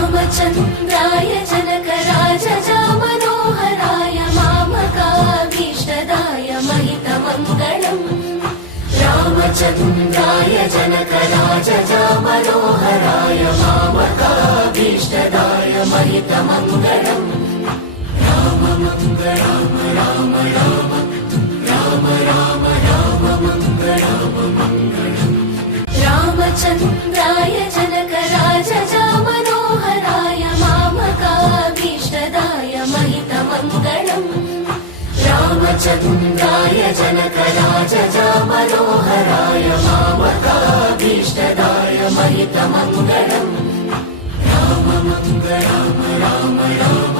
रामचन्द्राय जनकराजजा Manoharrai मामकाभीष्टदाय महितमङ्गलम्। रामचन्द्राय जनकराजजा Manoharrai मामकाभीष्टदाय महितमङ्गलम्। Ram Mangal Ram Ram Ram Ram Ram Ram Mangal Ram Mangalam. रामचन्द्राय जनकराजजा Manoharrai मामकाभीष्टदाय महितमङ्गलम्। रामचन्द्राय जनकराजजा Manoharrai मामकाभीष्टदाय महितमङ्गलम्। Ram Mangal Ram Ram Ram